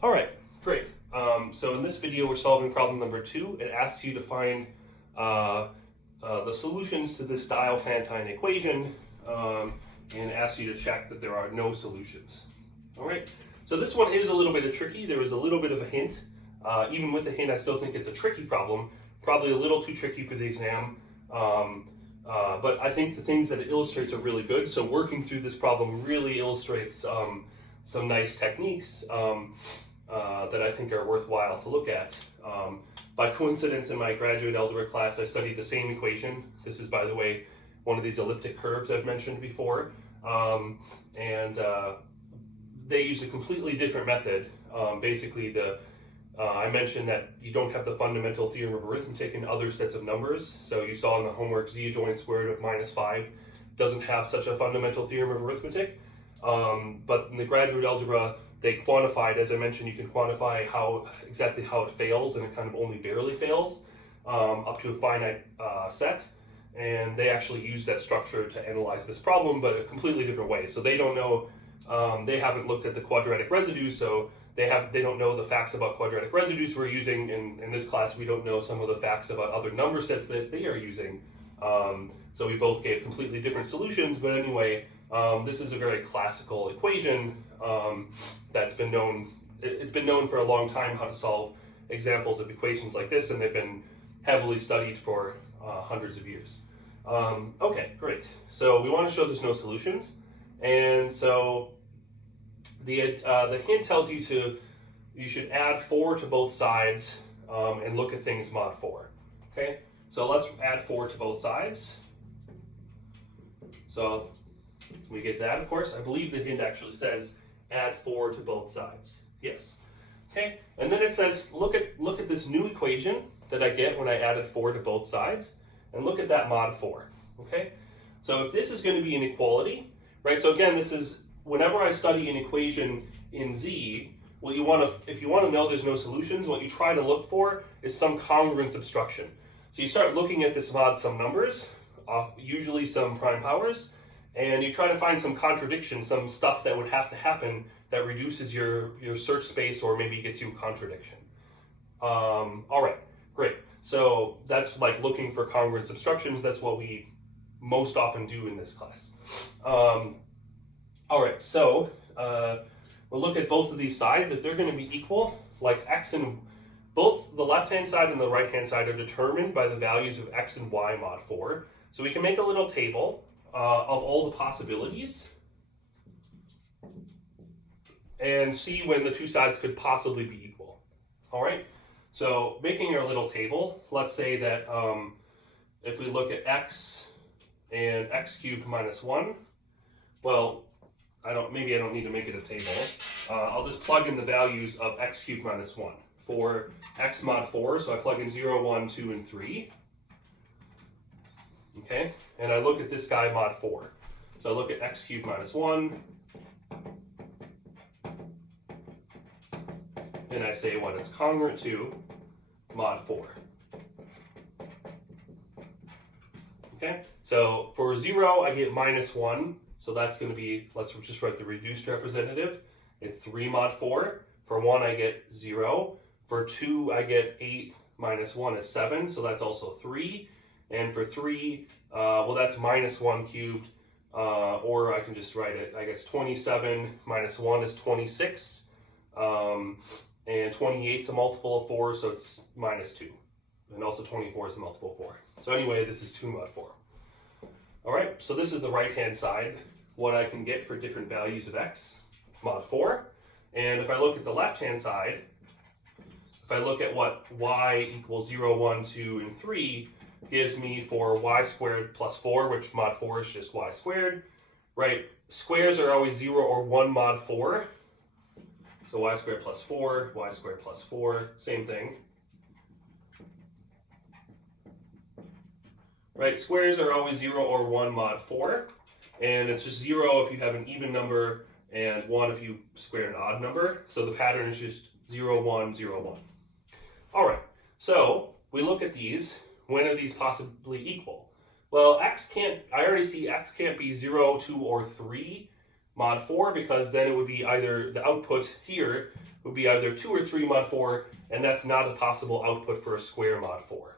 All right, great. So in this video, we're solving problem number 2. It asks you to find the solutions to this Diophantine equation and asks you to check that there are no solutions. All right, so this one is a little bit tricky. There is a little bit of a hint. Even with the hint, I still think it's a tricky problem. Probably a little too tricky for the exam. But I think the things that it illustrates are really good. So working through this problem really illustrates some nice techniques that I think are worthwhile to look at. By coincidence, in my graduate algebra class, I studied the same equation. This is, by the way, one of these elliptic curves I've mentioned before. They used a completely different method. Basically, I mentioned that you don't have the fundamental theorem of arithmetic in other sets of numbers. So you saw in the homework z adjoint square root of -5 doesn't have such a fundamental theorem of arithmetic. But in the graduate algebra, they quantified, as I mentioned, you can quantify exactly how it fails, and it kind of only barely fails up to a finite set. And they actually use that structure to analyze this problem, but a completely different way. So they don't know, they haven't looked at the quadratic residues, so they don't know the facts about quadratic residues we're using. In this class, we don't know some of the facts about other number sets that they are using. So we both gave completely different solutions, but anyway, this is a very classical equation that's been known. It's been known for a long time how to solve examples of equations like this, and they've been heavily studied for hundreds of years. Okay, great. So we want to show there's no solutions, and so the hint tells you you should add 4 to both sides and look at things mod 4. Okay, so let's add 4 to both sides. So we get that, of course. I believe the hint actually says add 4 to both sides. Yes. Okay, and then it says look at this new equation that I get when I added 4 to both sides, and look at that mod 4. Okay, so if this is going to be an equality, right? So again, this is whenever I study an equation in Z, what you want to, if you want to know there's no solutions, what you try to look for is some congruence obstruction. So you start looking at this mod some numbers, usually some prime powers, and you try to find some contradiction, some stuff that would have to happen that reduces your search space or maybe gets you a contradiction. All right, great. So that's like looking for congruence obstructions. That's what we most often do in this class. All right, so we'll look at both of these sides. If they're going to be equal, like x and both the left-hand side and the right-hand side are determined by the values of x and y mod 4. So we can make a little table of all the possibilities and see when the two sides could possibly be equal. All right, so making our little table, let's say that if we look at x and x cubed minus 1, well, maybe I don't need to make it a table. I'll just plug in the values of x cubed minus 1 for x mod 4. So I plug in 0, 1, 2, and 3. Okay, and I look at this guy mod 4. So I look at x cubed minus 1, and I say what it's congruent to mod 4. Okay, so for 0, I get minus 1. So that's going to be, let's just write the reduced representative. It's 3 mod 4. For 1, I get 0. For 2, I get 8 minus 1 is 7. So that's also 3. And for 3, well, that's minus 1 cubed. Or I can just write it, I guess 27 minus 1 is 26. And 28 is a multiple of 4, so it's minus 2. And also 24 is a multiple of 4. So anyway, this is 2 mod 4. All right, so this is the right-hand side, what I can get for different values of x mod 4. And if I look at the left-hand side, if I look at what y equals 0, 1, 2, and 3 gives me for y squared plus 4, which mod 4 is just y squared, right? Squares are always 0 or 1 mod 4. So y squared plus 4, y squared plus 4, same thing. Right, squares are always 0 or 1 mod 4, and it's just 0 if you have an even number and 1 if you square an odd number. So the pattern is just 0, 1, 0, 1. All right, so we look at these. When are these possibly equal? Well, I already see x can't be 0, 2, or 3 mod 4, because then it would be either, the output here would be either 2 or 3 mod 4, and that's not a possible output for a square mod 4.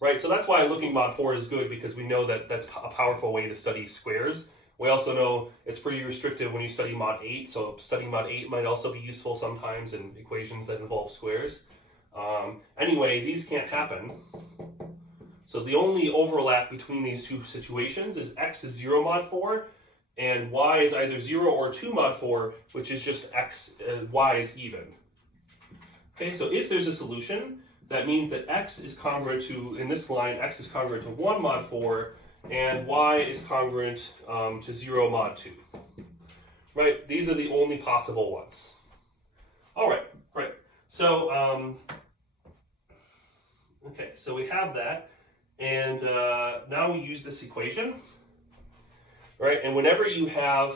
Right, so that's why looking mod 4 is good, because we know that that's a powerful way to study squares. We also know it's pretty restrictive when you study mod 8, so studying mod 8 might also be useful sometimes in equations that involve squares. Anyway, these can't happen. So the only overlap between these two situations is x is 0 mod 4, and y is either 0 or 2 mod 4, which is just x, y is even. Okay, so if there's a solution, that means that x is congruent to, in this line, x is congruent to 1 mod 4, and y is congruent to 0 mod 2. Right, these are the only possible ones. All right, right. So, okay, so we have that, and now we use this equation, right? And whenever you have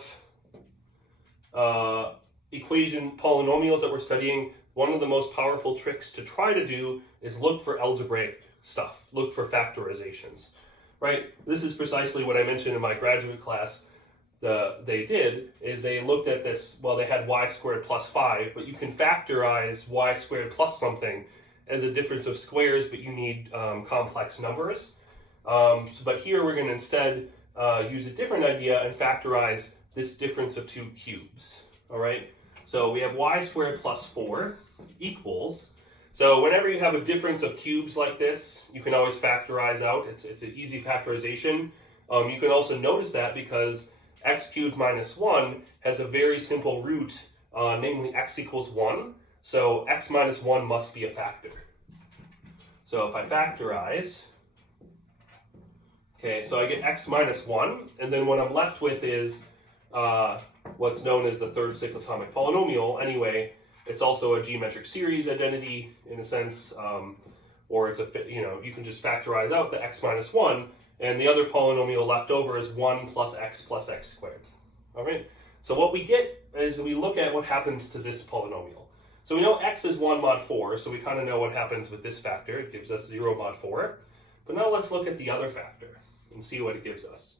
equation polynomials that we're studying, one of the most powerful tricks to try to do is look for algebraic stuff, look for factorizations, right? This is precisely what I mentioned in my graduate class. They did is they looked at this, well, they had y squared plus 5, but you can factorize y squared plus something as a difference of squares, but you need complex numbers. But here we're going to instead use a different idea and factorize this difference of two cubes, all right? So we have y squared plus 4 equals, so whenever you have a difference of cubes like this, you can always factorize out. It's an easy factorization. You can also notice that because x cubed minus 1 has a very simple root, namely x equals 1. So x minus 1 must be a factor. So if I factorize, okay, so I get x minus 1, and then what I'm left with is what's known as the third cyclotomic polynomial. Anyway, it's also a geometric series identity in a sense, or it's a, you can just factorize out the x minus 1, and the other polynomial left over is 1 plus x squared. All right, so what we get is we look at what happens to this polynomial. So we know x is 1 mod 4, so we kind of know what happens with this factor. It gives us 0 mod 4. But now let's look at the other factor and see what it gives us.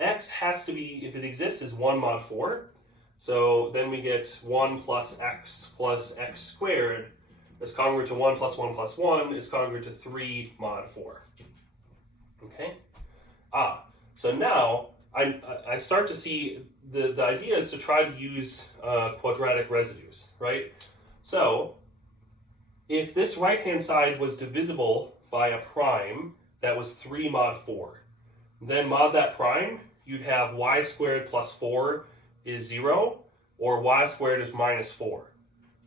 X has to be, if it exists, is 1 mod 4. So then we get 1 plus x squared is congruent to 1 plus 1 plus 1 is congruent to 3 mod 4. Okay? So now I start to see the idea is to try to use quadratic residues, right? So if this right-hand side was divisible by a prime that was 3 mod 4, then mod that prime, you'd have y squared plus 4 is 0, or y squared is minus 4,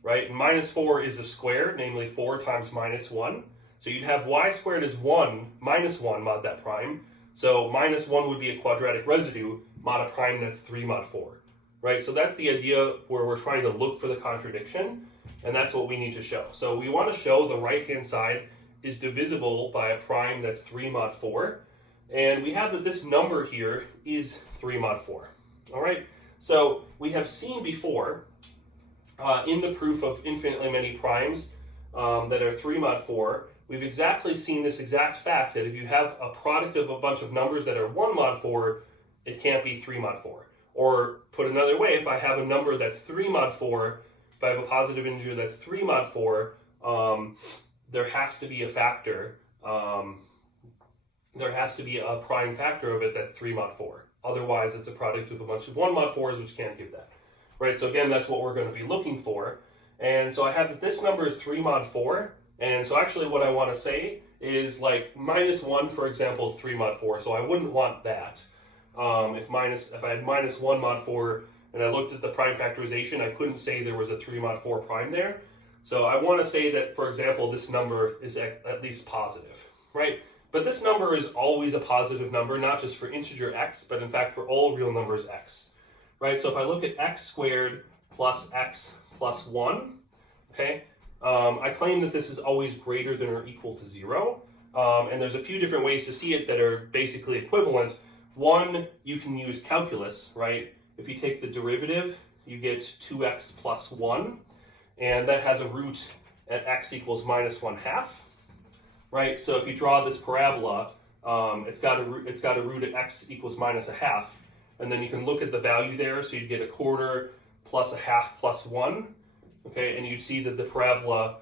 right? And minus 4 is a square, namely 4 times minus 1. So you'd have y squared is 1, minus 1 mod that prime. So minus 1 would be a quadratic residue, mod a prime that's 3 mod 4, right? So that's the idea where we're trying to look for the contradiction, and that's what we need to show. So we want to show the right-hand side is divisible by a prime that's 3 mod 4, and we have that this number here is 3 mod 4, all right? So we have seen before in the proof of infinitely many primes that are 3 mod 4, we've exactly seen this exact fact that if you have a product of a bunch of numbers that are 1 mod 4, it can't be 3 mod 4. Or put another way, if I have a number that's 3 mod 4, if I have a positive integer that's 3 mod 4, there has to be a factor. There has to be a prime factor of it that's 3 mod 4. Otherwise, it's a product of a bunch of 1 mod 4s, which can't give that. Right, so again, that's what we're going to be looking for. And so I have that this number is 3 mod 4. And so actually what I want to say is like minus 1, for example, is 3 mod 4. So I wouldn't want that. If I had minus 1 mod 4 and I looked at the prime factorization, I couldn't say there was a 3 mod 4 prime there. So I want to say that, for example, this number is at least positive, right? But this number is always a positive number, not just for integer x, but in fact for all real numbers x, right? So if I look at x squared plus x plus 1, okay, I claim that this is always greater than or equal to 0. And there's a few different ways to see it that are basically equivalent. One, you can use calculus, right? If you take the derivative, you get 2x plus 1, and that has a root at x equals minus 1/2, right? So if you draw this parabola, it's got a root at x equals minus 1/2, and then you can look at the value there. So you'd get a quarter plus a half plus 1, okay? And you'd see that the parabola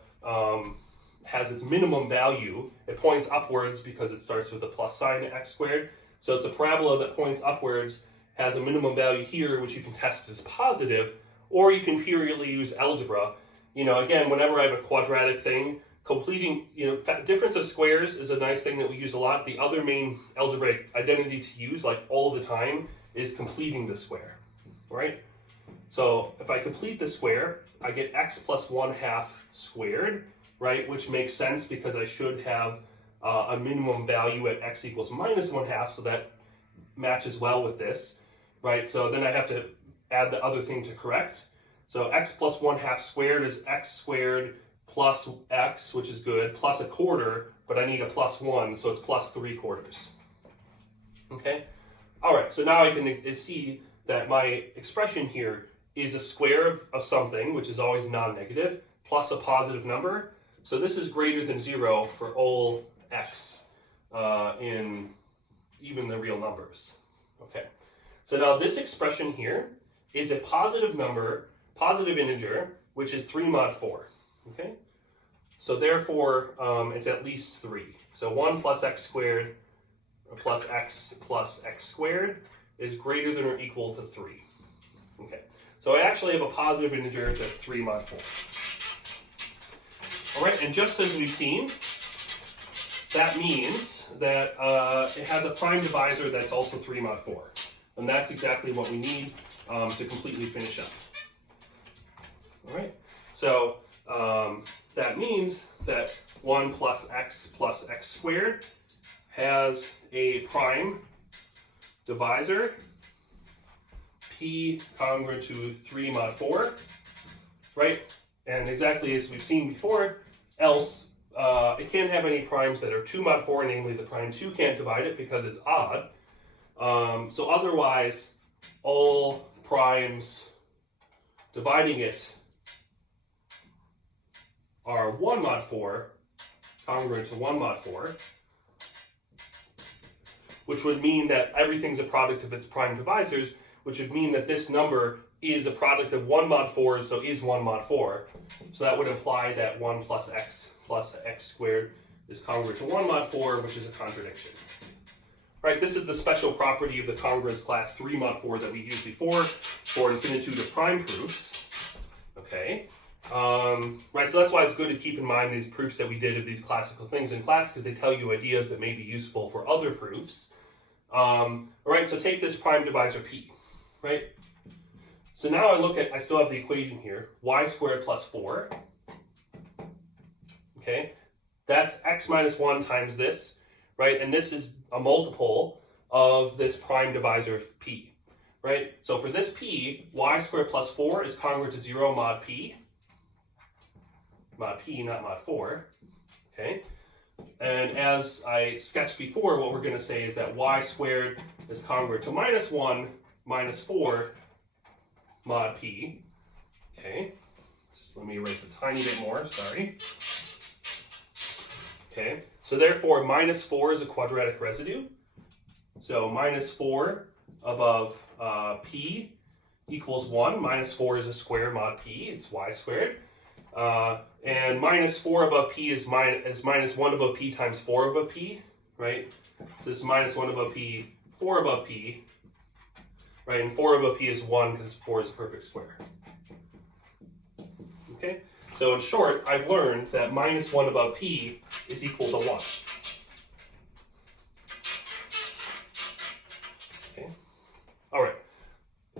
has its minimum value. It points upwards because it starts with a plus sign x squared. So it's a parabola that points upwards, has a minimum value here, which you can test as positive, or you can purely use algebra. You know, again, whenever I have a quadratic thing, completing, you know, difference of squares is a nice thing that we use a lot. The other main algebraic identity to use, like all the time, is completing the square, right? So if I complete the square, I get x plus 1/2 squared, right? Which makes sense because I should have a minimum value at x equals minus 1/2, so that matches well with this, right? So then I have to add the other thing to correct. So x plus 1/2 squared is x squared plus x, which is good, plus a quarter, but I need a plus 1, so it's plus 3/4. Okay? All right, so now I can see that my expression here is a square of something, which is always non-negative, plus a positive number. So this is greater than 0 for all x in even the real numbers. Okay, so now this expression here is a positive number, positive integer, which is 3 mod 4. Okay, so therefore it's at least 3. So 1 plus x squared plus x squared is greater than or equal to 3. Okay, so I actually have a positive integer that's 3 mod 4. All right, and just as we've seen, that means that it has a prime divisor that's also 3 mod 4. And that's exactly what we need to completely finish up. All right, so that means that 1 plus x squared has a prime divisor, p congruent to 3 mod 4, right? And exactly as we've seen before, else it can't have any primes that are 2 mod 4, namely the prime 2 can't divide it because it's odd. So otherwise, all primes dividing it are 1 mod 4, congruent to 1 mod 4, which would mean that everything's a product of its prime divisors, which would mean that this number is a product of 1 mod 4, so is 1 mod 4. So that would imply that 1 plus x squared is congruent to 1 mod 4, which is a contradiction. Right, this is the special property of the congruence class 3 mod 4 that we used before for infinitude of prime proofs. Okay, right, so that's why it's good to keep in mind these proofs that we did of these classical things in class, because they tell you ideas that may be useful for other proofs. All right, so take this prime divisor p, right? So now I still have the equation here, y squared plus 4. Okay, that's x minus 1 times this, right? And this is a multiple of this prime divisor p, right? So for this p, y squared plus 4 is congruent to 0 mod p, not mod 4, okay? And as I sketched before, what we're going to say is that y squared is congruent to minus 1 minus 4 mod p, okay? Just let me erase a tiny bit more, sorry. Okay, so therefore minus 4 is a quadratic residue. So minus 4 above p equals 1. Minus 4 is a square mod p, it's y squared. And minus 4 above p is minus 1 above p times 4 above p, right? So this is minus 1 above p, 4 above p, right? And 4 above p is 1 because 4 is a perfect square. Okay? So in short, I've learned that minus 1 above p is equal to 1. Okay? All right.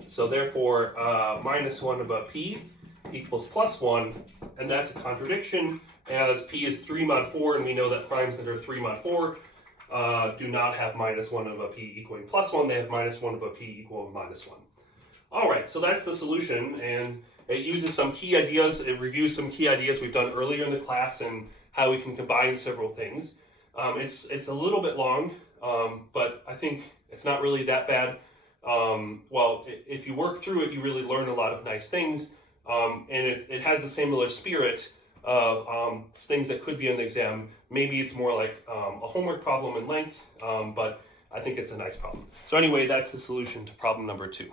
So therefore, minus 1 above p equals plus 1, and that's a contradiction, as p is 3 mod 4, and we know that primes that are 3 mod 4 do not have minus 1 above p equaling plus 1. They have minus 1 above p equal minus 1. All right, so that's the solution, and it uses some key ideas. It reviews some key ideas we've done earlier in the class and how we can combine several things. It's a little bit long, but I think it's not really that bad. Well, if you work through it, you really learn a lot of nice things, and it has the similar spirit of things that could be on the exam. Maybe it's more like a homework problem in length, but I think it's a nice problem. So anyway, that's the solution to problem number 2.